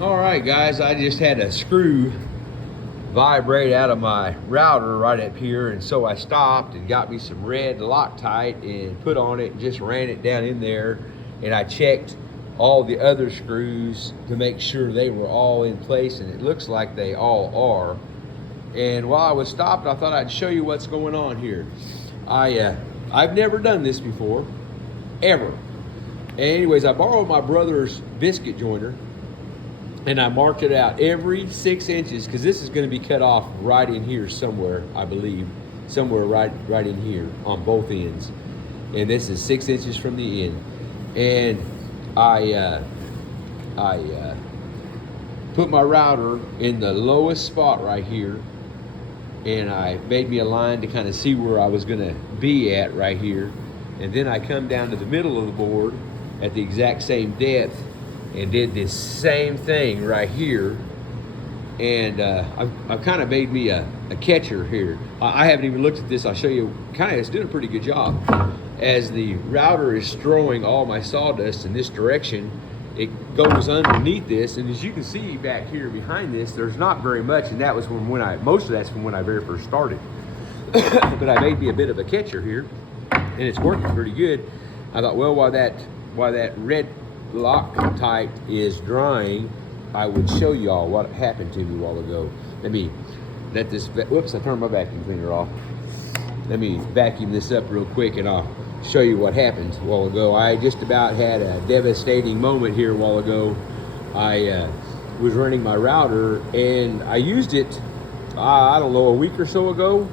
All right, guys, I just had a screw vibrate out of my router right up here, and so I stopped and got me some red Loctite and put on it and just ran it down in there, and I checked all the other screws to make sure they were all in place, and it looks like they all are. And while I was stopped, I thought I'd show you what's going on here. I've never done this before, ever. Anyways, I borrowed my brother's biscuit joiner, and I marked it out every 6 inches, because this is going to be cut off right in here somewhere, I believe, somewhere right in here on both ends. And this is 6 inches from the end. And I put my router in the lowest spot right here, and I made me a line to kind of see where I was going to be at right here. And then I come down to the middle of the board at the exact same depth and did this same thing right here. And I've kind of made me a catcher here. I haven't even looked at this. I'll show you. Kind of, it's doing a pretty good job. As the router is throwing all my sawdust in this direction, it goes underneath this, and as you can see back here behind this, there's not very much, and that was most of that's from when I very first started. But I made me a bit of a catcher here, and it's working pretty good. I thought, well, while that red Loctite is drying, I would show y'all what happened to me a while ago. Let me let this, whoops, I turned my vacuum cleaner off. Let me vacuum this up real quick and I'll show you what happened a while ago. I just about had a devastating moment here a while ago. I was running my router and I used it, I don't know, a week or so ago,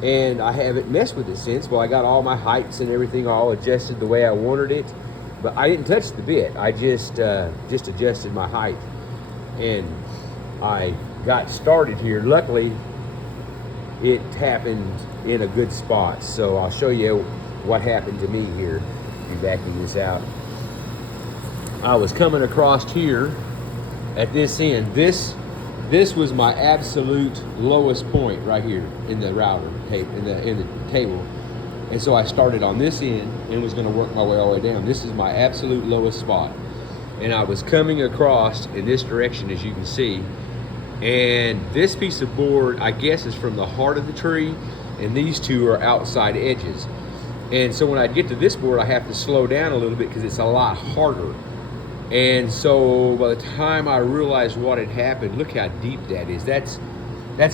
and I haven't messed with it since. Well, I got all my heights and everything all adjusted the way I wanted it, but I didn't touch the bit. I just adjusted my height, and I got started here. Luckily, it happened in a good spot, so I'll show you what happened to me here. Be backing this out. I was coming across here at this end. This was my absolute lowest point right here in the router in the table. And so I started on this end and was going to work my way all the way down. This is my absolute lowest spot. And I was coming across in this direction, as you can see. And this piece of board, I guess, is from the heart of the tree, and these two are outside edges. And so when I get to this board, I have to slow down a little bit because it's a lot harder. And so by the time I realized what had happened, look how deep that is. That's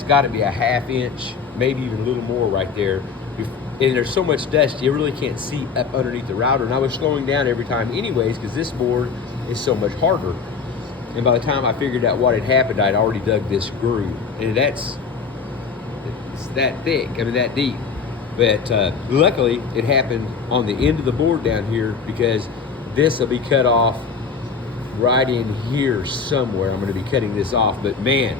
got to be a ½ inch, maybe even a little more right there. And there's so much dust, you really can't see up underneath the router. And I was slowing down every time anyways, because this board is so much harder. And by the time I figured out what had happened, I'd already dug this groove. And it's that thick, I mean that deep. But luckily, it happened on the end of the board down here, because this will be cut off right in here somewhere. I'm going to be cutting this off, but man,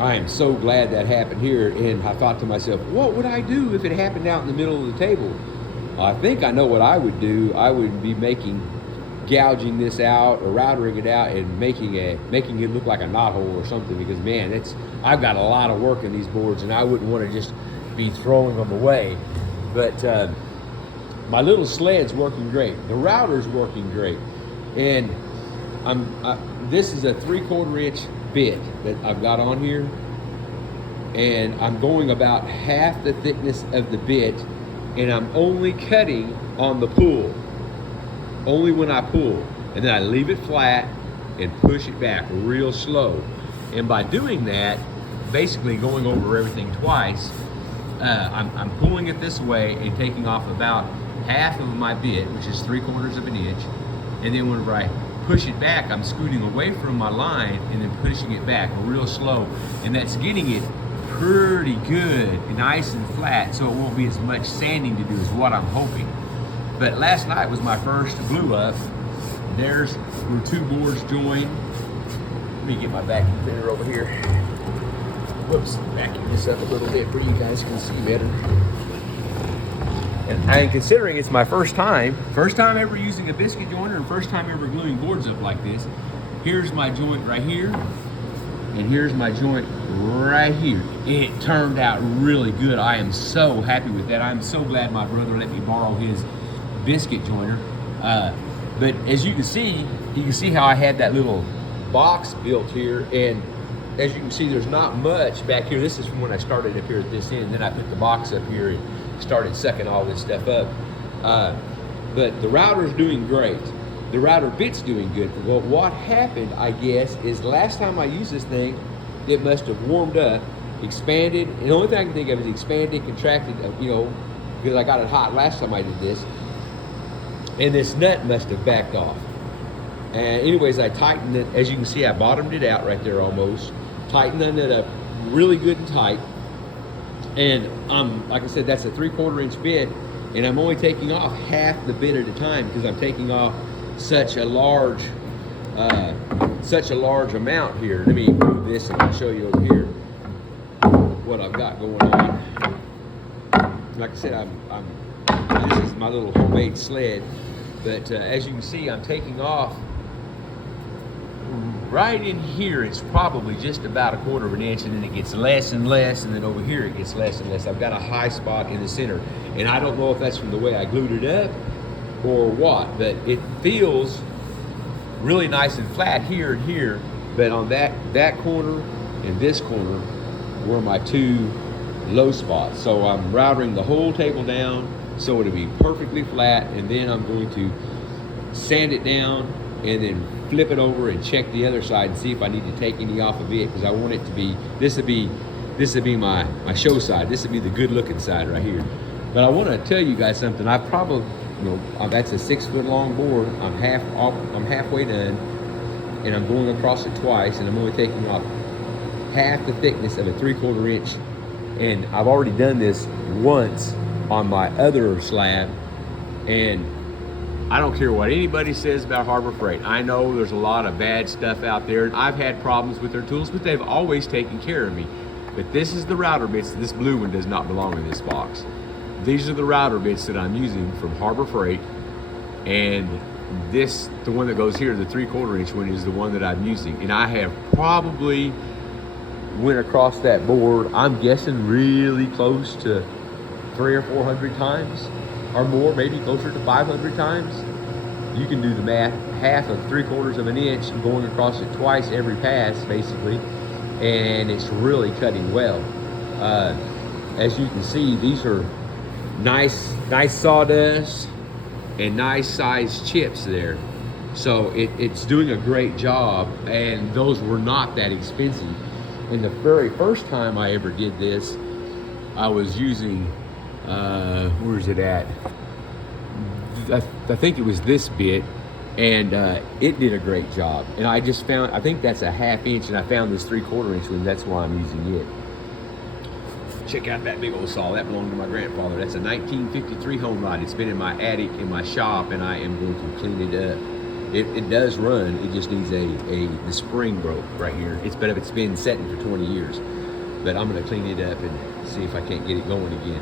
I am so glad that happened here. And I thought to myself, what would I do if it happened out in the middle of the table? I think I know what I would do. I would be gouging this out or routering it out and making it look like a knothole or something, because man, I've got a lot of work in these boards, and I wouldn't want to just be throwing them away. But my little sled's working great. The router's working great, and this is a 3/4 inch bit that I've got on here, and I'm going about half the thickness of the bit, and I'm only cutting on the pull, only when I pull, and then I leave it flat and push it back real slow. And by doing that, basically going over everything twice, I'm pulling it this way and taking off about half of my bit, which is 3/4 of an inch, and then whenever I push it back, I'm scooting away from my line and then pushing it back real slow, and that's getting it pretty good, nice and flat, so it won't be as much sanding to do is what I'm hoping. But last night was my first glue up. There's where two boards join. Let me get my vacuum cleaner over here. Whoops, vacuum this up a little bit where you guys can see better. And considering it's my first time ever using a biscuit joiner and first time ever gluing boards up like this, here's my joint right here, and here's my joint right here. It turned out really good. I am so happy with that. I'm so glad my brother let me borrow his biscuit joiner. But as you can see how I had that little box built here, and as you can see, there's not much back here. This is from when I started up here at this end. Then I put the box up here and started sucking all this stuff up. But the router's doing great. The router bit's doing good. Well, what happened, I guess, is last time I used this thing, it must have warmed up, expanded. And the only thing I can think of is expanded, contracted, you know, because I got it hot last time I did this. And this nut must have backed off. And anyways, I tightened it. As you can see, I bottomed it out right there almost. Tightened the nut up really good and tight. And like I said, that's a 3/4 inch bit. And I'm only taking off half the bit at a time because I'm taking off such a large amount here. Let me move this and I'll show you over here what I've got going on. Like I said, this is my little homemade sled, but as you can see, I'm taking off right in here. It's probably just about 1/4 inch, and then it gets less and less, and then over here it gets less and less. I've got a high spot in the center, and I don't know if that's from the way I glued it up or what, but it feels really nice and flat here and here, but on that corner and this corner were my two low spots. So I'm routering the whole table down so it'll be perfectly flat, and then I'm going to sand it down and then flip it over and check the other side and see if I need to take any off of it, because I want it to be, this would be my show side. This would be the good looking side right here. But I want to tell you guys something. I probably, you know, that's a 6 foot long board. I'm halfway done, and I'm going across it twice, and I'm only taking off half the thickness of a 3/4 inch. And I've already done this once on my other slab, and I don't care what anybody says about Harbor Freight. I know there's a lot of bad stuff out there, and I've had problems with their tools, but they've always taken care of me. But this is the router bits. This blue one does not belong in this box. These are the router bits that I'm using from Harbor Freight, and this, the one that goes here, the 3/4 inch one, is the one that I'm using. And I have probably went across that board, I'm guessing really close to 300 or 400 times or more, maybe closer to 500 times. You can do the math. Half of 3/4 of an inch, going across it twice every pass, basically, and it's really cutting well. As you can see, these are nice sawdust and nice sized chips there. So it's doing a great job, and those were not that expensive. And the very first time I ever did this, I was using, where's it at? I think it was this bit, and it did a great job. And I just found, I think that's a 1/2 inch, and I found this 3/4 inch one. That's why I'm using it. Check out that big old saw. That belonged to my grandfather. That's a 1953 home rod. It's been in my attic in my shop, and I am going to clean it up. It does run. It just needs the spring broke right here. It's been setting for 20 years. But I'm gonna clean it up and see if I can't get it going again.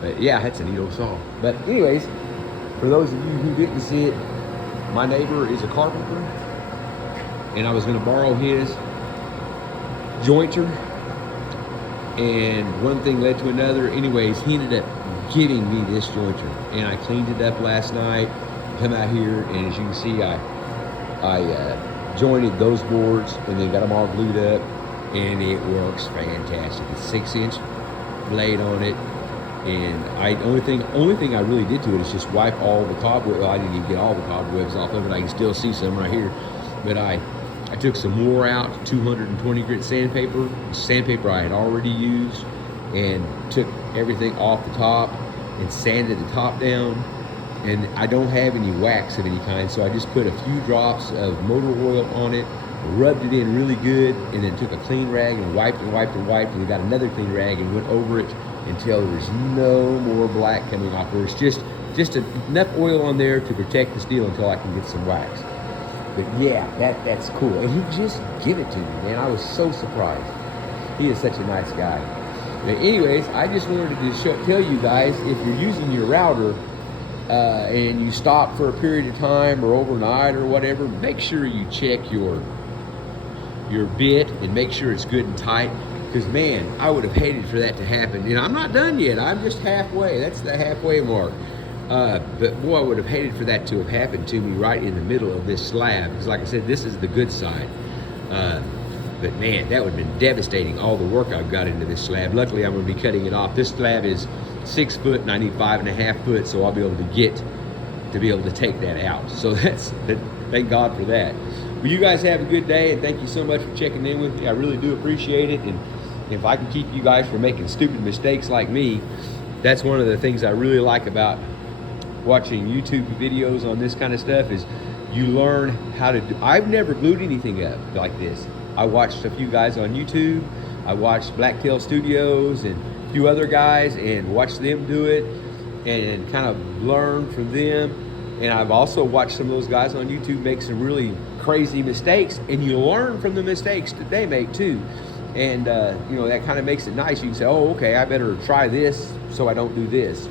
But yeah, that's a neat old saw. But anyways, for those of you who didn't see it, my neighbor is a carpenter, and I was gonna borrow his jointer, and one thing led to another. Anyways, he ended up giving me this jointer, and I cleaned it up last night. Come out here, and as you can see, I jointed those boards and then got them all glued up, and it works fantastic. It's 6-inch blade on it, and only thing I really did to it is just wipe all the cobwebs. Well, I didn't even get all the cobwebs off of it. I can still see some right here, but I took some more out, 220 grit sandpaper I had already used, and took everything off the top and sanded the top down. And I don't have any wax of any kind, so I just put a few drops of motor oil on it, rubbed it in really good, and then took a clean rag and wiped and wiped and wiped, and got another clean rag and went over it until there's no more black coming off. There's just enough oil on there to protect the steel until I can get some wax. But yeah, that's cool. And he just gave it to me, man. I was so surprised. He is such a nice guy. But anyways, I just wanted to tell you guys, if you're using your router, and you stop for a period of time or overnight or whatever, make sure you check your bit and make sure it's good and tight, because man, I would have hated for that to happen. You know, I'm not done yet. I'm just halfway. That's the halfway mark. But boy, I would have hated for that to have happened to me right in the middle of this slab, because like I said, this is the good side. Uh, but man, that would have been devastating, all the work I've got into this slab. Luckily, I'm going to be cutting it off. This slab is 6 foot and I need 5.5 foot, so I'll be able to take that out. So thank God for that. Well, you guys have a good day, and thank you so much for checking in with me. I really do appreciate it. And if I can keep you guys from making stupid mistakes like me, that's one of the things I really like about watching YouTube videos on this kind of stuff, is you learn how to do. I've never glued anything up like this. I watched a few guys on YouTube. I watched Blacktail Studios and a few other guys and watched them do it and kind of learn from them. And I've also watched some of those guys on YouTube make some really crazy mistakes, and you learn from the mistakes that they make too. And you know, that kind of makes it nice. You can say, oh, okay, I better try this so I don't do this,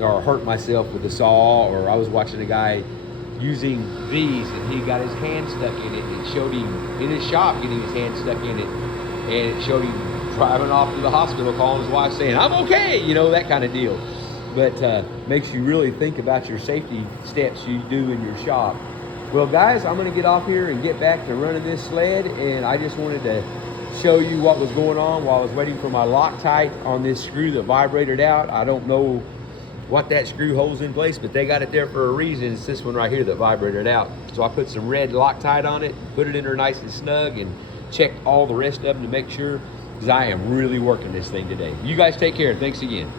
or hurt myself with a saw. Or I was watching a guy using these, and he got his hand stuck in it, and it showed him in his shop getting his hand stuck in it, and it showed him driving off to the hospital, calling his wife saying, I'm okay, you know, that kind of deal. But makes you really think about your safety steps you do in your shop. Well, guys, I'm going to get off here and get back to running this sled, and I just wanted to show you what was going on while I was waiting for my Loctite on this screw that vibrated out. I don't know what that screw holds in place, but they got it there for a reason. It's this one right here that vibrated out. So I put some red Loctite on it, put it in there nice and snug, and checked all the rest of them to make sure, because I am really working this thing today. You guys take care. Thanks again.